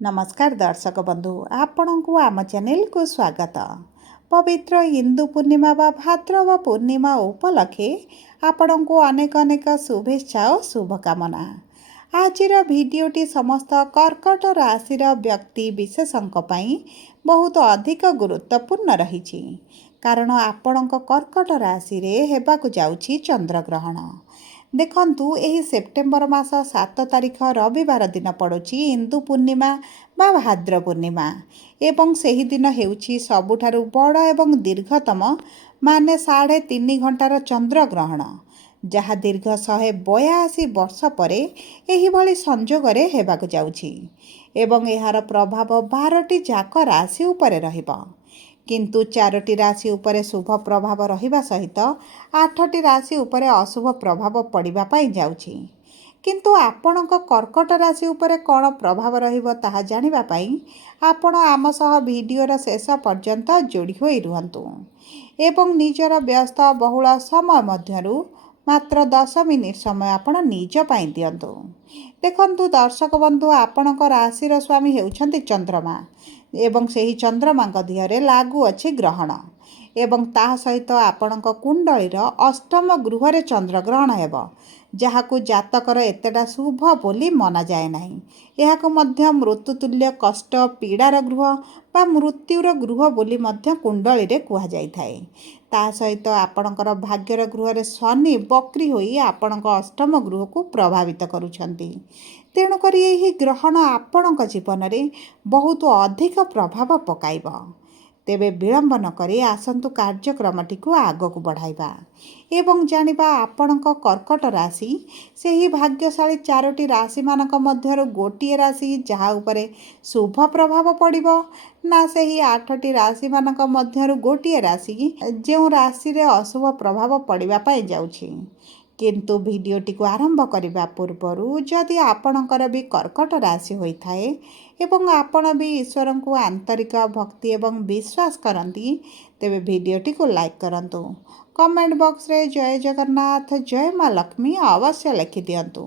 नमस्कार दर्शक बंधु आपण को आम चैनल को स्वागत। पवित्र हिंदू पूर्णिमा व भाद्रव पूर्णिमा उपलक्षे आपण को अनेक अनेक शुभेच्छा और शुभकामना। आजिर भिडियोटी समस्त कर्कट राशि व्यक्ति विशेषों बहुत अधिक गुरुत्वपूर्ण रही, कारण आपण कर्कट राशि हेबाकु जाउछि चंद्रग्रहण। देखंतु एही सेप्टेम्बर मास 7 तारिख रविवार दिन पड़ुछि हिंदू पूर्णिमा बा भाद्र पूर्णिमा एवं सही दिन हेउछि सबुठारु बड़ एवं दीर्घतम माने 3.5 घंटार चंद्रग्रहण, जहाँ दीर्घ 182 वर्ष परे एही भली संजोगरे हेबाकु जाउछि एवं एहार प्रभाव 12टी जाक राशि उपरे रहिबो। किंतु 4टी राशि उपरे शुभ प्रभाव रहिबा सहित 8टी राशि उपरे अशुभ प्रभाव पड़िबा पाई जाउछि। किंतु आपणक कर्कट राशि उपरे कौन प्रभाव रहिबो ताहा जानिबा पाई आपण आम सह भिडियोर शेष पर्यंत जोड़ी होई रुहंतु एवं निजर व्यस्त बहुल समय मध्यरु मात्र 10 मिनिट समय आपण निज पाई दियंतु। देखंतु दर्शक बंधु, आपणक राशिर स्वामी हेउछंती चंद्रमा एवं सेही चंद्रमा दिहरे लागू अछि ग्रहण एवं ताहा सहित आपणक कुंडलीर अष्टम गृहरे चंद्रग्रहण हेब, जहाकु जातकर एतेटा शुभ बोली मना जाए नहीं। एहाकु मध्य मृत्युतुल्य कष्ट पीड़ार गृह बा मृत्युर गृह बोली मध्य कुंडली रे कुहा जाई थाए। ता सहित आपणकर भाग्यर गृह शनि बक्री होई आपणक अष्टम गृह को प्रभावित करुछंती। तेणुक यही ग्रहण आपणक जीवन में बहुत अधिक प्रभाव पकाइब। तेबे विलंब न करी आसंतु कार्यक्रमटी को आग को बढ़ाइबा एवं जानिबा आपणक कर्कट राशि सेही भाग्यशाली 4टी राशि मानक मध्यरु गोटिए राशि जहा उपरे शुभ प्रभाव पड़िबो ना सेही 8टी राशि मानक मध्यरु गोटिए राशि जो राशि रे अशुभ प्रभाव पड़िबा पाई जाउछि। किंतु भिडियोटी को आरंभ करने पूर्व जदि आपणकर भी कर्कट राशि होता है एवं आपण भी ईश्वर को आंतरिक भक्ति एवं विश्वास करती, तेबे भिडियोटी को लाइक करंतु, कमेंट बॉक्स रे जय जगन्नाथ जय माँ लक्ष्मी अवश्य लिखि दियंतु।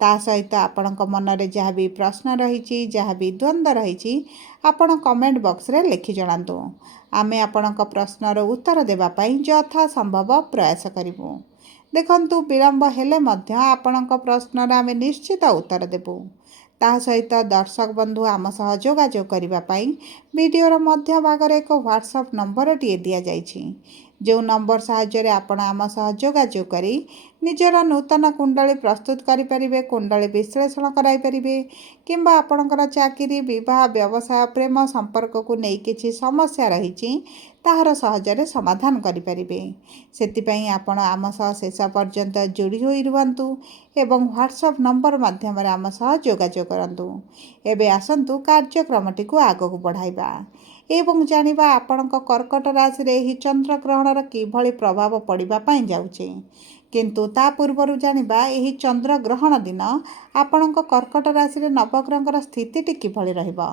ता सहित आपणक मन में जहाँ भी प्रश्न रही जहाँ भी द्वंद्व रही आपण कमेंट बॉक्स रे लिखि जणांतु। आमे आपणक प्रश्नर उत्तर देबा पई यथा संभव प्रयास करिबु। देखंतु विलंब हेले मध्य आपणक प्रश्नर आमे निश्चित उत्तर देबु। ता सहित दर्शक बंधु आम सह जोगाजोग करबा पई वीडियोर मध्य भागरे एक व्हाट्सएप नंबर टिए दिया जाइछि, जो नंबर साहाय्य आपण आम सह जोगाजोग करी निजर नूतन कुंडली प्रस्तुत करि परिबे, कुंडली विश्लेषण कराई परिबे किंबा आपणकर चाकरी विवाह व्यवसाय प्रेम संपर्क को नहीं किछि समस्या रही ताहार सहजरे समाधान करिपारिबे। सेतिपई आपण आम सह शेष पर्यंत जोड़ी होई रुहंतु एवं व्हाट्सएप नंबर माध्यम आम सह जोगाजोग करंतु। एबे आसंतु कार्यक्रमटी को आगକୁ बढ़ाइबा एवं जानिबा आपणक कर्कट राशि रे ही चंद्र ग्रहणर किभଳି प्रभाव पड़िबा पाई जाउछि। किंतु ता पूर्वरु जानिबा एही चंद्र ग्रहण दिन आपणक कर्कट राशि रे नवग्रहर स्थितिटी किभଳି रहिबो।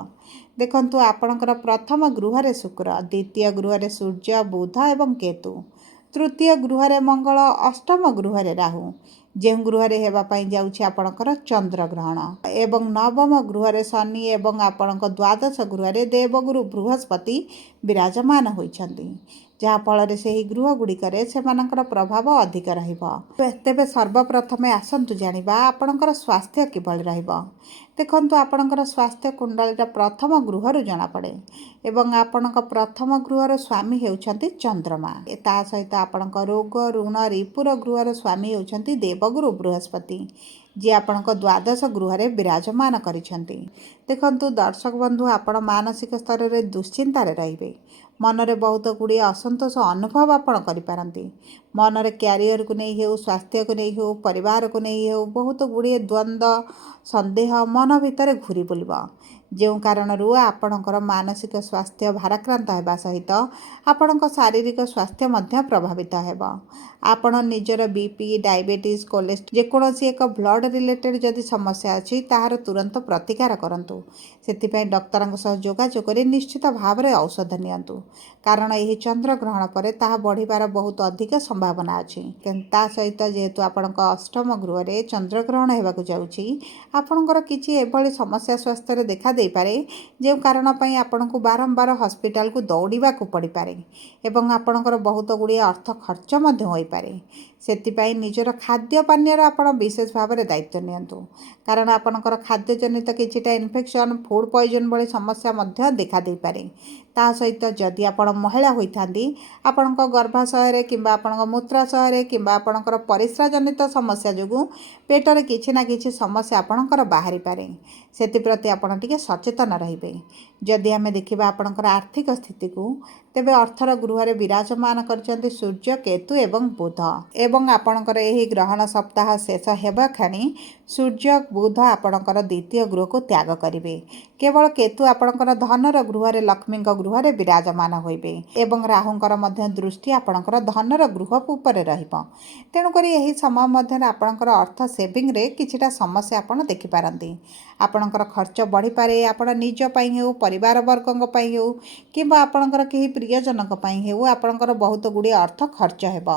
देखंतु आपणकर प्रथम गृह शुक्र, द्वितीय गृह सूर्य बुध एवं केतु, तृतीय गृह मंगल, अष्टम गृह राहु, जो गृह हेबा पाई जाउछि आपणकर चंद्र ग्रहण एवं नवम गृह शनि एवं आपणक द्वादश गृह देवगुरु बृहस्पति विराजमान होइछन्ति, जहाँ फल से ही गृह गुड़िकर से प्रभाव अधिक रहिबो। तेबे सर्वप्रथमे आसंतु जानिबा आपणकर स्वास्थ्य किभଳି रहिबो। देखंतु आपणकर स्वास्थ्य कुंडलीर प्रथम गृहरु जना पड़े एवं आपणक प्रथम गृहर स्वामी हेउछन्ति चंद्रमा। ता सहित आपणक रोग ऋण रिपुर गृहर स्वामी हेउछन्ति देवगुरु बृहस्पति, जी आपणक द्वादश गृह विराजमान करिछन्ति। देखंतु दर्शक बंधु, आपण मानसिक स्तर रे दुश्चिंतार रहिबे, मनरे बहुत गुड़िए असंतोष अनुभव आपण करिपारंती। मनरे क्यारियर को नहीं हो, स्वास्थ्य को नहीं हो, परिवार को नहीं हो, बहुत गुड़िए द्वंद्व संदेह मन भितर घूरी बुलिबो, जो कारण आपणकर मानसिक स्वास्थ्य भाराक्रांत होगा सहित आपणक शारीरिक स्वास्थ्य मध्य प्रभावित हेब। आपण निजर बीपी डायबिटीज कोलेस्ट्रॉल जेकोसी एक ब्लड रिलेटेड जदि समस्या अच्छी ताहार तुरंत प्रतिकार करंतु। सेतिपई डॉक्टर सह जोगाजोग करी निश्चित भाव में औषध नियंतु। କାରଣ ଏହି ଚନ୍ଦ୍ରଗ୍ରହଣ ପରେ ତାହା ବଢ଼ିବାର ବହୁତ ଅଧିକ ସମ୍ଭାବନା ଅଛି। ତା ସହିତ ଯେହେତୁ ଆପଣଙ୍କ ଅଷ୍ଟମ ଗୃହରେ ଚନ୍ଦ୍ରଗ୍ରହଣ ହେବାକୁ ଯାଉଛି, ଆପଣଙ୍କର କିଛି ଏଭଳି ସମସ୍ୟା ସ୍ୱାସ୍ଥ୍ୟରେ ଦେଖା ଦେଇପାରେ ଯେଉଁ କାରଣ ପାଇଁ ଆପଣଙ୍କୁ ବାରମ୍ବାର ହସ୍ପିଟାଲକୁ ଦୌଡ଼ିବାକୁ ପଡ଼ିପାରେ ଏବଂ ଆପଣଙ୍କର ବହୁତ ଗୁଡ଼ିଏ ଅର୍ଥ ଖର୍ଚ୍ଚ ମଧ୍ୟ ହୋଇପାରେ। ସେଥିପାଇଁ ନିଜର ଖାଦ୍ୟ ପାନୀୟର ଆପଣ ବିଶେଷ ଭାବରେ ଦାୟିତ୍ୱ ନିଅନ୍ତୁ, କାରଣ ଆପଣଙ୍କର ଖାଦ୍ୟଜନିତ କିଛିଟା ଇନଫେକ୍ସନ୍, ଫୁଡ୍ ପଏଜନ୍ ଭଳି ସମସ୍ୟା ମଧ୍ୟ ଦେଖା ଦେଇପାରେ। ତା ସହିତ ଯଦି ଆପଣ ମହିଳା ହୋଇଥାନ୍ତି, ଆପଣଙ୍କ ଗର୍ଭାଶୟରେ କିମ୍ବା ଆପଣଙ୍କ ମୂତ୍ରାଶୟରେ କିମ୍ବା ଆପଣଙ୍କର ପରିସ୍ରା ଜନିତ ସମସ୍ୟା ଯୋଗୁଁ ପେଟରେ କିଛି ନା କିଛି ସମସ୍ୟା ଆପଣଙ୍କର ବାହାରିପାରେ। ସେଥିପ୍ରତି ଆପଣ ଟିକେ ସଚେତନ ରହିବେ। ଯଦି ଆମେ ଦେଖିବା ଆପଣଙ୍କର ଆର୍ଥିକ ସ୍ଥିତିକୁ, ତେବେ ଅର୍ଥର ଗୃହରେ ବିରାଜମାନ କରିଛନ୍ତି ସୂର୍ଯ୍ୟ, କେତୁ ଏବଂ ବୁଧ ଏବଂ ଆପଣଙ୍କର ଏହି ଗ୍ରହଣ ସପ୍ତାହ ଶେଷ ହେବା କ୍ଷଣି ସୂର୍ଯ୍ୟ, ବୁଧ ଆପଣଙ୍କର ଦ୍ୱିତୀୟ ଗୃହକୁ ତ୍ୟାଗ କରିବେ। କେବଳ କେତୁ ଆପଣଙ୍କର ଧନର ଗୃହରେ, ଲକ୍ଷ୍ମୀଙ୍କ ଗୃହରେ ବିରାଜମାନ ହୋଇବେ ଏବଂ ରାହୁଙ୍କର ମଧ୍ୟ ଦୃଷ୍ଟି ଆପଣଙ୍କର ଧନର ଗୃହ ଉପରେ ରହିବ। ତେଣୁକରି ଏହି ସମୟ ମଧ୍ୟରେ ଆପଣଙ୍କର ଅର୍ଥ ସେଭିଂରେ କିଛିଟା ସମସ୍ୟା ଆପଣ ଦେଖିପାରନ୍ତି। ଆପଣଙ୍କର ଖର୍ଚ୍ଚ ବଢ଼ିପାରେ। ଆପଣ ନିଜ ପାଇଁ ହେଉ, ପରିବାର ବର୍ଗଙ୍କ ପାଇଁ ହେଉ କିମ୍ବା ଆପଣଙ୍କର କେହି ପ୍ରିୟଜନଙ୍କ ପାଇଁ ହେଉ, ଆପଣଙ୍କର ବହୁତ ଗୁଡ଼ିଏ ଅର୍ଥ ଖର୍ଚ୍ଚ ହେବ।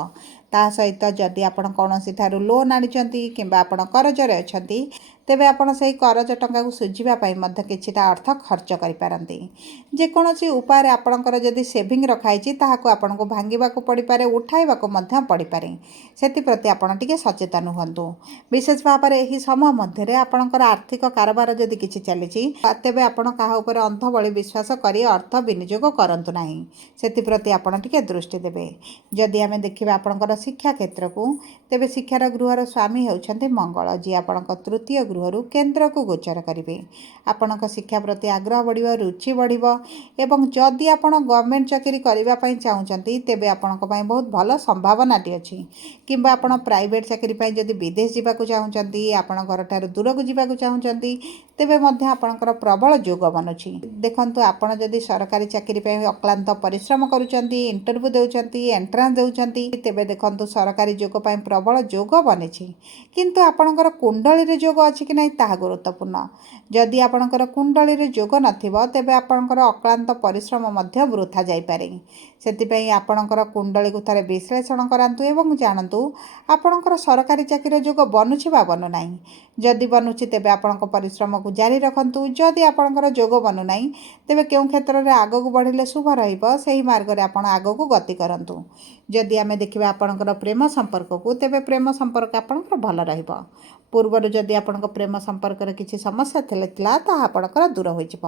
ତା ସହିତ ଯଦି ଆପଣ କୌଣସି ଠାରୁ ଲୋନ୍ ଆଣିଛନ୍ତି କିମ୍ବା ଆପଣ କରଜରେ ଅଛନ୍ତି, ତେବେ ଆପଣ ସେହି କରଜ ଟଙ୍କାକୁ ଶୁଝିବା ପାଇଁ ମଧ୍ୟ କିଛିଟା ଅର୍ଥ ଖର୍ଚ୍ଚ କରିପାରନ୍ତି। ଯେକୌଣସି ଉପାୟରେ ଆପଣଙ୍କର ଯଦି ସେଭିଂ ରଖାହେଇଛି, ତାହାକୁ ଆପଣଙ୍କୁ ଭାଙ୍ଗିବାକୁ ପଡ଼ିପାରେ, ଉଠାଇବାକୁ ମଧ୍ୟ ପଡ଼ିପାରେ। ସେଥିପ୍ରତି ଆପଣ ଟିକେ ସଚେତନ ହୁଅନ୍ତୁ। ବିଶେଷ ଭାବରେ ଏହି ସମୟ ମଧ୍ୟରେ ଆପଣଙ୍କର ଆର୍ଥିକ କାରବାର ଯଦି କିଛି ଚାଲିଛି, ତେବେ ଆପଣ କାହା ଉପରେ ଅନ୍ଧ ଭଳି ବିଶ୍ୱାସ କରି ଅର୍ଥ ବିନିଯୋଗ କରନ୍ତୁ ନାହିଁ। ସେଥିପ୍ରତି ଆପଣ ଟିକେ ଦୃଷ୍ଟି ଦେବେ। ଯଦି ଆମେ ଦେଖିବା ଆପଣଙ୍କର ଶିକ୍ଷା କ୍ଷେତ୍ରକୁ, ତେବେ ଶିକ୍ଷାର ଗୃହର ସ୍ୱାମୀ ହେଉଛନ୍ତି ମଙ୍ଗଳ, ଯିଏ ଆପଣଙ୍କ ତୃତୀୟ ଗୃହରୁ କେନ୍ଦ୍ରକୁ ଗୋଚର କରିବେ। ଆପଣଙ୍କ ଶିକ୍ଷା ପ୍ରତି ଆଗ୍ରହ ବଢ଼ିବ, ରୁଚି ବଢ଼ିବ ଏବଂ ଯଦି ଆପଣ ଗଭର୍ଣ୍ଣମେଣ୍ଟ ଚାକିରି କରିବା ପାଇଁ ଚାହୁଁଛନ୍ତି, ତେବେ ଆପଣଙ୍କ ପାଇଁ ବହୁତ ଭଲ ସମ୍ଭାବନାଟି ଅଛି। କିମ୍ବା ଆପଣ ପ୍ରାଇଭେଟ୍ ଚାକିରି ପାଇଁ ଯଦି ବିଦେଶ ଯିବାକୁ ଚାହୁଁଛନ୍ତି, ଆପଣ ଘରଠାରୁ ଦୂରକୁ ଯିବାକୁ ଚାହୁଁଛନ୍ତି, ତେବେ ମଧ୍ୟ ଆପଣଙ୍କର ପ୍ରବଳ ଯୋଗ ବନୁଛି। ଦେଖନ୍ତୁ, ଆପଣ ଯଦି ସରକାରୀ ଚାକିରି ପାଇଁ ଅକ୍ଲାନ୍ତ ପରିଶ୍ରମ କରୁଛନ୍ତି, ଇଣ୍ଟରଭ୍ୟୁ ଦେଉଛନ୍ତି, ଏଣ୍ଟ୍ରାନ୍ସ ଦେଉଛନ୍ତି, ତେବେ ଦେଖନ୍ତୁ ସରକାରୀ ଯୋଗ ପାଇଁ ପ୍ରବଳ ଯୋଗ ବନିଛି। କିନ୍ତୁ ଆପଣଙ୍କର କୁଣ୍ଡଳୀରେ ଯୋଗ ଅଛି କି ନାହିଁ ତାହା ଗୁରୁତ୍ୱପୂର୍ଣ୍ଣ। ଯଦି ଆପଣଙ୍କର କୁଣ୍ଡଳୀରେ ଯୋଗ ନଥିବ, ତେବେ ଆପଣଙ୍କର ଅକ୍ଲାନ୍ତ ପରିଶ୍ରମ ମଧ୍ୟ ବୃଥା ଯାଇପାରେ। ସେଥିପାଇଁ ଆପଣଙ୍କର କୁଣ୍ଡଳୀକୁ ଥରେ ବିଶ୍ଳେଷଣ କରାନ୍ତୁ ଏବଂ ଜାଣନ୍ତୁ ଆପଣଙ୍କର ସରକାରୀ ଚାକିରିର ଯୋଗ ବନୁଛି ବା ବନୁନାହିଁ। ଯଦି ବନୁଛି, ତେବେ ଆପଣଙ୍କ ପରିଶ୍ରମକୁ ଜାରି ରଖନ୍ତୁ। ଯଦି ଆପଣଙ୍କର ଯୋଗ ବନୁନାହିଁ, ତେବେ କେଉଁ କ୍ଷେତ୍ରରେ ଆଗକୁ ବଢ଼ିଲେ ଶୁଭ ରହିବ, ସେହି ମାର୍ଗରେ ଆପଣ ଆଗକୁ ଗତି କରନ୍ତୁ। ଯଦି ଆମେ ଦେଖିବା ଆପଣଙ୍କର ପ୍ରେମ ସମ୍ପର୍କକୁ, ତେବେ ପ୍ରେମ ସମ୍ପର୍କ ଆପଣଙ୍କର ଭଲ ରହିବ। ପୂର୍ବରୁ ଯଦି ଆପଣଙ୍କ ପ୍ରେମ ସମ୍ପର୍କରେ କିଛି ସମସ୍ୟା ଥିଲା, ତାହା ଆପଣଙ୍କର ଦୂର ହୋଇଯିବ।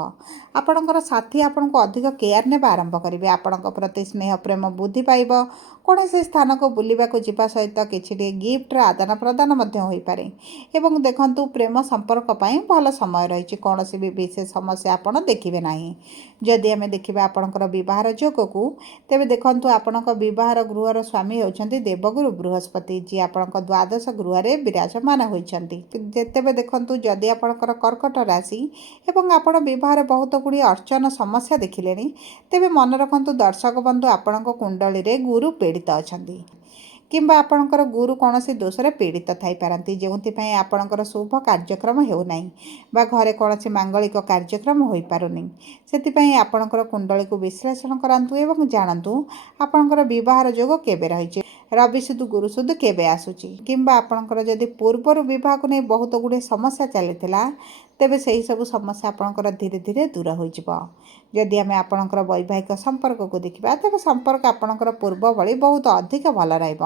ଆପଣଙ୍କର ସାଥୀ ଆପଣଙ୍କୁ ଅଧିକ କେୟାର ନେବା ଆରମ୍ଭ କରିବେ। ଆପଣଙ୍କ ପ୍ରତି ସ୍ନେହ ପ୍ରେମ ବୃଦ୍ଧି ପାଇବ। କୌଣସି ସ୍ଥାନକୁ ବୁଲିବାକୁ ଯିବା ସହିତ କିଛିଟି ଗିଫ୍ଟର ଆଦାନ ପ୍ରଦାନ ମଧ୍ୟ ହୋଇପାରେ। ଏବଂ ଦେଖନ୍ତୁ, ପ୍ରେମ ସମ୍ପର୍କ ପାଇଁ ଭଲ ସମୟ ରହିଛି। କୌଣସି ବି ବିଶେଷ ସମସ୍ୟା ଆପଣ ଦେଖିବେ ନାହିଁ। ଯଦି ଆମେ ଦେଖିବା ଆପଣଙ୍କର ବିବାହର ଯୋଗକୁ, ତେବେ ଦେଖନ୍ତୁ ଆପଣଙ୍କ ବିବାହର ଗୃହର ସ୍ୱାମୀ ହେଉଛନ୍ତି ଦେବଗୁରୁ ବୃହସ୍ପତି, ଯିଏ ଆପଣଙ୍କ ଦ୍ୱାଦଶ ଗୃହରେ ବିରାଜମାନ ହୋଇଛନ୍ତି। ତେବେ ଦେଖନ୍ତୁ, ଯଦି ଆପଣଙ୍କର କର୍କଟ ରାଶି ଏବଂ ଆପଣ ବିବାହରେ ବହୁତ ଗୁଡ଼ିଏ ଅର୍ଚନ ସମସ୍ୟା ଦେଖିଲେଣି, ତେବେ ମନେ ରଖନ୍ତୁ ଦର୍ଶକ ବନ୍ଧୁ, ଆପଣଙ୍କ କୁଣ୍ଡଳୀରେ ଗୁରୁ ପୀଡ଼ିତ ଅଛନ୍ତି କିମ୍ବା ଆପଣଙ୍କର ଗୁରୁ କୌଣସି ଦୋଷରେ ପୀଡ଼ିତ ଥାଇପାରନ୍ତି, ଯେଉଁଥିପାଇଁ ଆପଣଙ୍କର ଶୁଭ କାର୍ଯ୍ୟକ୍ରମ ହେଉନାହିଁ ବା ଘରେ କୌଣସି ମାଙ୍ଗଳିକ କାର୍ଯ୍ୟକ୍ରମ ହୋଇପାରୁନି। ସେଥିପାଇଁ ଆପଣଙ୍କର କୁଣ୍ଡଳୀକୁ ବିଶ୍ଳେଷଣ କରାନ୍ତୁ ଏବଂ ଜାଣନ୍ତୁ ଆପଣଙ୍କର ବିବାହର ଯୋଗ କେବେ ରହିଛି, ରବି ସୁଦ ଗୁରୁ ସୁଦ କେବେ ଆସୁଛି, କିମ୍ବା ଆପଣଙ୍କର ଯଦି ପୂର୍ବରୁ ବିବାହକୁ ନେଇ ବହୁତ ଗୁଡ଼ିଏ ସମସ୍ୟା ଚାଲିଥିଲା, ତେବେ ସେହି ସବୁ ସମସ୍ୟା ଆପଣଙ୍କର ଧୀରେ ଧୀରେ ଦୂର ହୋଇଯିବ। ଯଦି ଆମେ ଆପଣଙ୍କର ବୈବାହିକ ସମ୍ପର୍କକୁ ଦେଖିବା, ତେବେ ସମ୍ପର୍କ ଆପଣଙ୍କର ପୂର୍ବ ଭଳି ବହୁତ ଅଧିକ ଭଲ ରହିବ।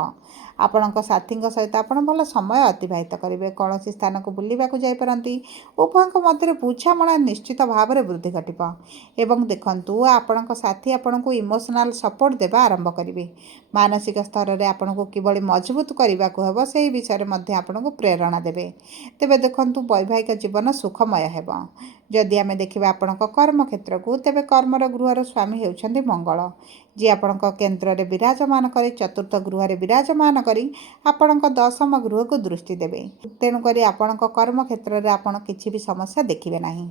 ଆପଣଙ୍କ ସାଥୀଙ୍କ ସହିତ ଆପଣ ଭଲ ସମୟ ଅତିବାହିତ କରିବେ। କୌଣସି ସ୍ଥାନକୁ ବୁଲିବାକୁ ଯାଇପାରନ୍ତି। ଉଭୟଙ୍କ ମଧ୍ୟରେ ବୁଝାମଣା ନିଶ୍ଚିତ ଭାବରେ ବୃଦ୍ଧି ଘଟିବ। ଏବଂ ଦେଖନ୍ତୁ, ଆପଣଙ୍କ ସାଥୀ ଆପଣଙ୍କୁ ଇମୋସନାଲ ସପୋର୍ଟ ଦେବା ଆରମ୍ଭ କରିବେ। ମାନସିକ ସ୍ତରରେ ଆପଣଙ୍କୁ କିଭଳି ମଜବୁତ କରିବାକୁ ହେବ, ସେହି ବିଷୟରେ ମଧ୍ୟ ଆପଣଙ୍କୁ ପ୍ରେରଣା ଦେବେ। ତେବେ ଦେଖନ୍ତୁ, ବୈବାହିକ ଜୀବନ ସୁଖମୟ ହେବ। ଯଦି ଆମେ ଦେଖିବା ଆପଣଙ୍କ କର୍ମକ୍ଷେତ୍ରକୁ, ତେବେ କର୍ମର ଗୃହର ସ୍ୱାମୀ ହେଉଛନ୍ତି ମଙ୍ଗଳ, ଯିଏ ଆପଣଙ୍କ କେନ୍ଦ୍ରରେ ବିରାଜମାନ କରି, ଚତୁର୍ଥ ଗୃହରେ ବିରାଜମାନ କରି ଆପଣଙ୍କ ଦଶମ ଗୃହକୁ ଦୃଷ୍ଟି ଦେବେ। ତେଣୁକରି ଆପଣଙ୍କ କର୍ମକ୍ଷେତ୍ରରେ ଆପଣ କିଛି ବି ସମସ୍ୟା ଦେଖିବେ ନାହିଁ।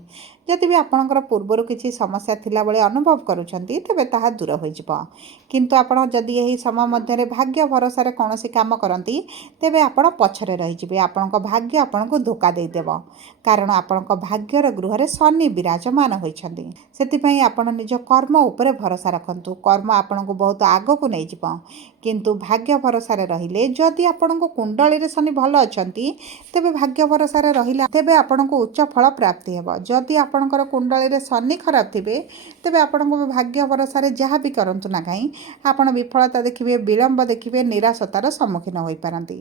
ଯଦି ବି ଆପଣଙ୍କର ପୂର୍ବରୁ କିଛି ସମସ୍ୟା ଥିଲା ଭଳି ଅନୁଭବ କରୁଛନ୍ତି, ତେବେ ତାହା ଦୂର ହୋଇଯିବ। କିନ୍ତୁ ଆପଣ ଯଦି ଏହି ସମୟ ମଧ୍ୟରେ ଭାଗ୍ୟ ଭରସାରେ କୌଣସି କାମ କରନ୍ତି, ତେବେ ଆପଣ ପଛରେ ରହିଯିବେ। ଆପଣଙ୍କ ଭାଗ୍ୟ ଆପଣଙ୍କୁ ଧୋକା ଦେଇଦେବ, କାରଣ ଆପଣ ଆପଣଙ୍କ ଭାଗ୍ୟର ଗୃହରେ ଶନି ବିରାଜମାନ ହୋଇଛନ୍ତି। ସେଥିପାଇଁ ଆପଣ ନିଜ କର୍ମ ଉପରେ ଭରସା ରଖନ୍ତୁ। କର୍ମ ଆପଣଙ୍କୁ ବହୁତ ଆଗକୁ ନେଇଯିବ। କିନ୍ତୁ ଭାଗ୍ୟ ଭରସାରେ ରହିଲେ, ଯଦି ଆପଣଙ୍କ କୁଣ୍ଡଳୀରେ ଶନି ଭଲ ଅଛନ୍ତି, ତେବେ ଭାଗ୍ୟ ଭରସାରେ ରହିଲେ ତେବେ ଆପଣଙ୍କୁ ଉଚ୍ଚ ଫଳ ପ୍ରାପ୍ତି ହେବ। ଯଦି ଆପଣଙ୍କର କୁଣ୍ଡଳୀରେ ଶନି ଖରାପ ଥିବେ, ତେବେ ଆପଣଙ୍କ ଭାଗ୍ୟ ଭରସାରେ ଯାହା ବି କରନ୍ତୁ ନା କାହିଁ, ଆପଣ ବିଫଳତା ଦେଖିବେ, ବିଳମ୍ବ ଦେଖିବେ, ନିରାଶତାର ସମ୍ମୁଖୀନ ହୋଇପାରନ୍ତି।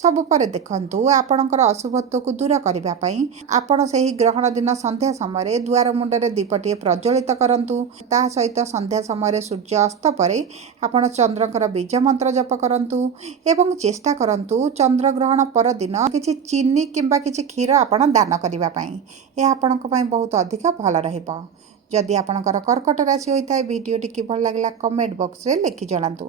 ସବୁ ପରେ ଦେଖନ୍ତୁ, ଆପଣଙ୍କର ଅଶୁଭତ୍ୱକୁ ଦୂର କରିବା ପାଇଁ ଆପଣ ସେହି ଗ୍ରହଣ ଦିନ ସନ୍ଧ୍ୟା ସମୟରେ ଦୁଆର ମୁଣ୍ଡରେ ଦୀପଟିଏ ପ୍ରଜ୍ୱଳିତ କରନ୍ତୁ। ତା ସହିତ ସନ୍ଧ୍ୟା ସମୟରେ ସୂର୍ଯ୍ୟ ଅସ୍ତ ପରେ ଆପଣ ଚନ୍ଦ୍ରଙ୍କର ବୀଜ ମନ୍ତ୍ର ଜପ କରନ୍ତୁ ଏବଂ ଚେଷ୍ଟା କରନ୍ତୁ ଚନ୍ଦ୍ରଗ୍ରହଣ ପରଦିନ କିଛି ଚିନି କିମ୍ବା କିଛି କ୍ଷୀର ଆପଣ ଦାନ କରିବା ପାଇଁ। ଏହା ଆପଣଙ୍କ ପାଇଁ ବହୁତ ଅଧିକ ଭଲ ରହିବ। ଯଦି ଆପଣଙ୍କର କର୍କଟ ରାଶି ହୋଇଥାଏ, ଭିଡ଼ିଓଟି କିଭଳି ଲାଗିଲା କମେଣ୍ଟ ବକ୍ସରେ ଲେଖି ଜଣାନ୍ତୁ।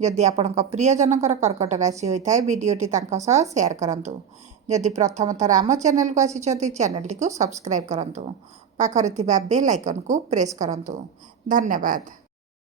ଯଦି ଆପଣଙ୍କ ପ୍ରିୟଜନଙ୍କର କର୍କଟ ରାଶି ହୋଇଥାଏ, ଭିଡ଼ିଓଟି ତାଙ୍କ ସହ ସେୟାର କରନ୍ତୁ। ଯଦି ପ୍ରଥମ ଥର ଆମ ଚ୍ୟାନେଲକୁ ଆସିଛନ୍ତି, ଚ୍ୟାନେଲଟିକୁ ସବସ୍କ୍ରାଇବ୍ କରନ୍ତୁ। ପାଖରେ ଥିବା ବେଲ୍ ଆଇକନ୍କୁ ପ୍ରେସ୍ କରନ୍ତୁ। ଧନ୍ୟବାଦ।